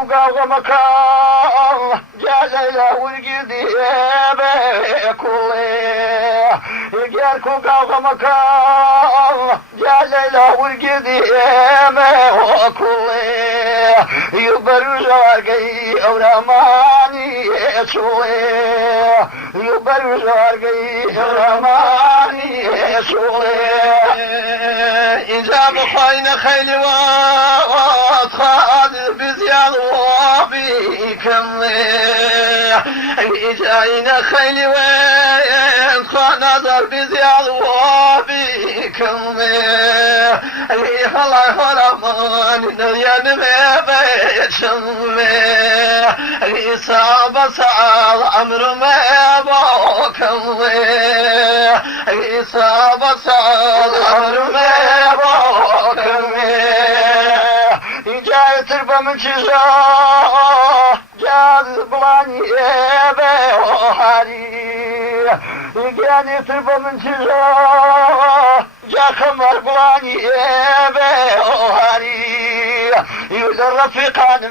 وقال مكان جالله والقديمة كله يجالك وقال مكان جالله والقديمة وكله يبرز عرقي ورماني شوله يبرز عرقي ورماني شوله إذا بخاين خيل واتخاذ بزياد وبيكم إجاين خيل واتخاذ نظر بزياد وبيكم الله رحمن نريان ما بيتشم إصابة سعاد أمر ما بوكم إصابة سعاد أمر ما بوكم جاي تربى من شجاع جاز بلاني بوحري جاني تربى من شجاع جا خمر بلاني بوحري يقول الرفيقان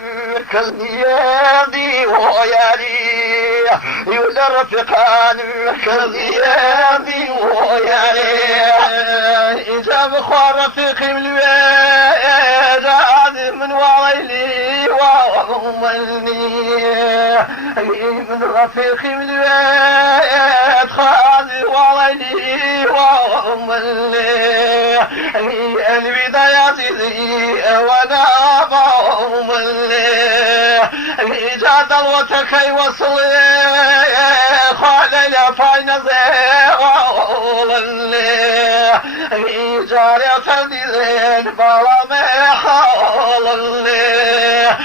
كلني يدي وياري يقول الرفيقان كلني يدي وياري إذا بخوار رفيقي من الويد من وعلي ومني من رفيقي من الويد خاذي وعلي ومني البدايات ذي وانا ومني جاد الوتكي وصلي خالي لفاين ذي ومني جاري تردين بلا محال الله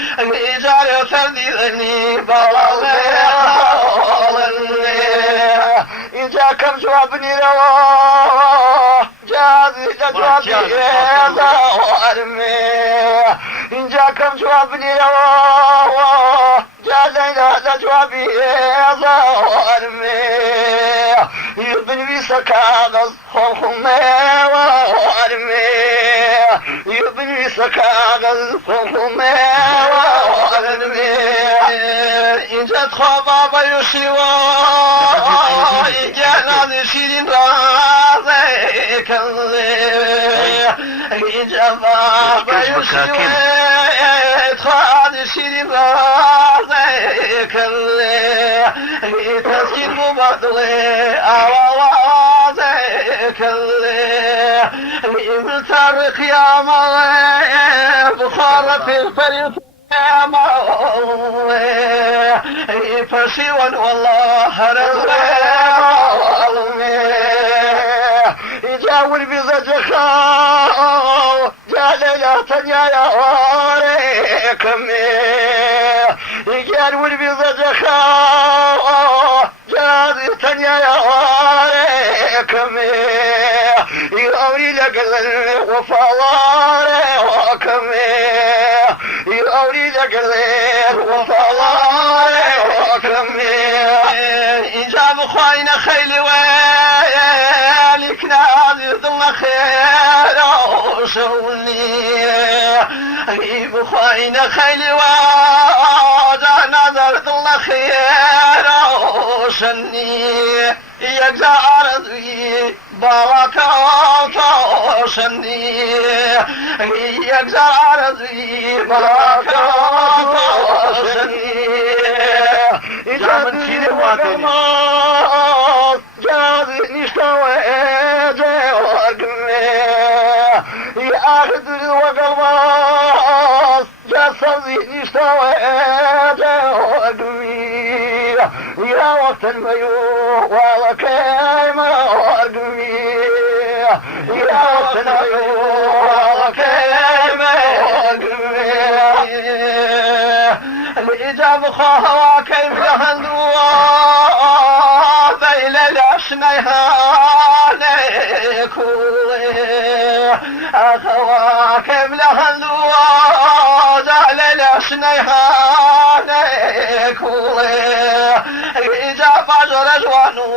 جاري تردين بلا محال الله إذا كم جوابني رواه جازي لجوابي إذا وارمي إذا كم جوابني رواه جازي لجوابي إذا وارمي يبني سكاغز خمي وارمي يبني سكاغز خمي وارمي إن جد خباب يشيوا إجانا نشيرين رازي كاللي إن جباب يشيوا إدخال نشيرين رازي كاللي تسكين مبادلي أوازي كاللي من تاريخ يا موي بخار في الفريق يا موي فشيوان والله رزقي يجاول بزجخاو جالي تنيا يا وريكم يجاول بزجخاو جالي تنيا يا وريكم يوري لقلن وفواري وكمي يوري لقلن وفواري وكمي إجاب خاين خيلي ويالك نادي ظل خير وشوني إجاب خاين خيلي وجا نظر ظل خير وشني يجزى عرضي بركات وشني يجزى عرضي بركات وشني إذا من كيري وقماس جازي نشتوى جوارقمي يأخذ وقماس جاسوزي نشتوى جوارقمي يا وقت الميو والله كيما وارقمي يا وقت الميو والله كيما وارقمي الإجابة خواها كيف يهندوا ذيل العشنيها ليكوي أخوا كيف يهندوا ذيل العشنيها ليكوي إجابة رجوانو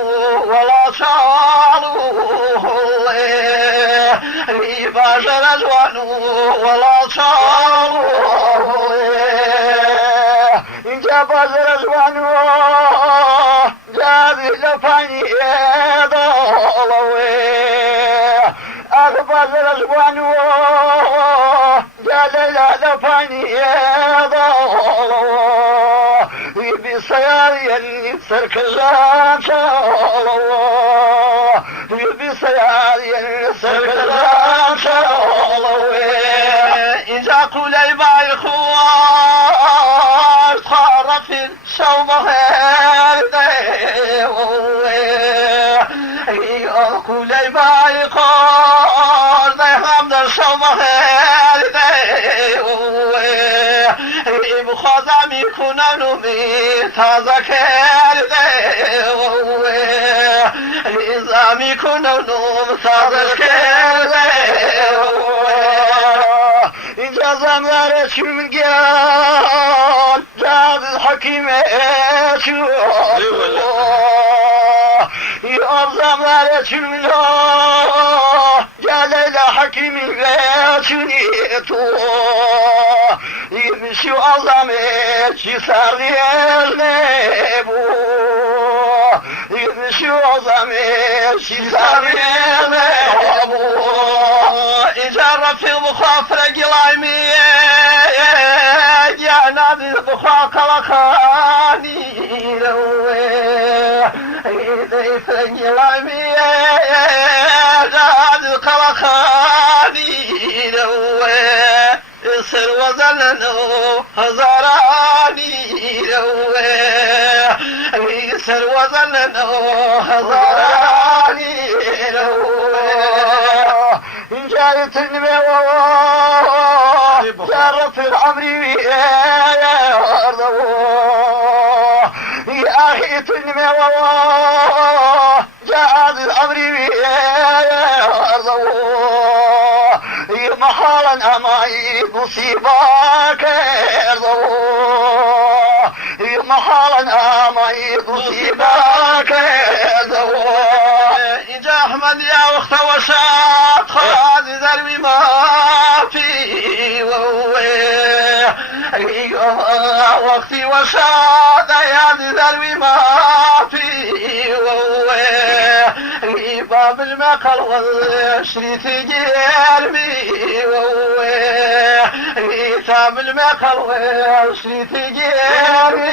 ولا شالوه إجابة رجوانو ولا شالوه جاب رزوان جاب لفاني ضلوي أغبى رزوان جاب لفاني ضلوي بصياري سرك الزان شالله بصياري سرك الزان شالله إذا قول عباي خوار خارف الشوم إذا قول عباي خوار ذهب الشوم بخوازم کنن و می تازه کرده لیزا می کنن و تازه کرده اینجا زمره چون گل جاز حکیمه چون یا زمره چون جلال حکیمی چونی تو يمشي عظمه شي صار يغلبو يمشي عظمه شي صار يغلبو إذا رفيق بخاف رجل عمية يا نادي بخاك لخاني لوي إذا رجل عمية نادي لخاني لوي سر وزننو هزاراني روي سر وزننو هزاراني روي إن جايت النبوة جارت العمري يا أخي النبوة جاءت العمري يا محالا أماي مصيبك محالا أماي مصيبك إجا أحمد يا وقت وشاد خاذ ذروي ما في وقتي وشاد يا ذروي ما في باب المقل والشريط جيرمي تام المقل والشريط جيرمي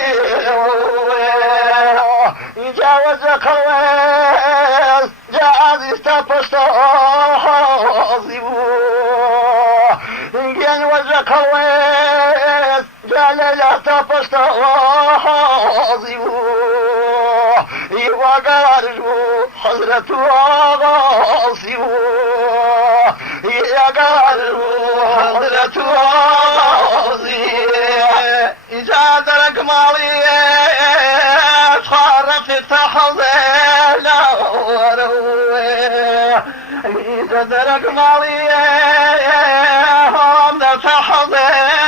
يجاوز الخواز جاز استفسته إن وزك الخواز جال لا تفسته وقالوا حضرة غاصي يا قالوا حضرة غاصي إذا درك مالي خارف تحضينا إذا درك مالي هم تحضينا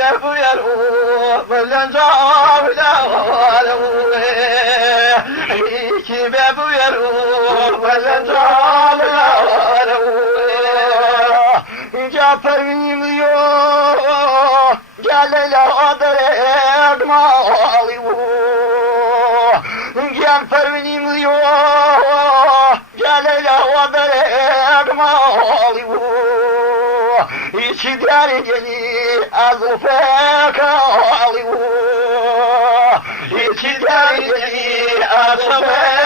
كيف يرو بلنجاب كيف يرو بلنجاب جعفرني مليو جال الأدرك مالي جعفرني مليو جال الأدرك مالي يشداري جني أزفاك عليو يشداري جني أزفاك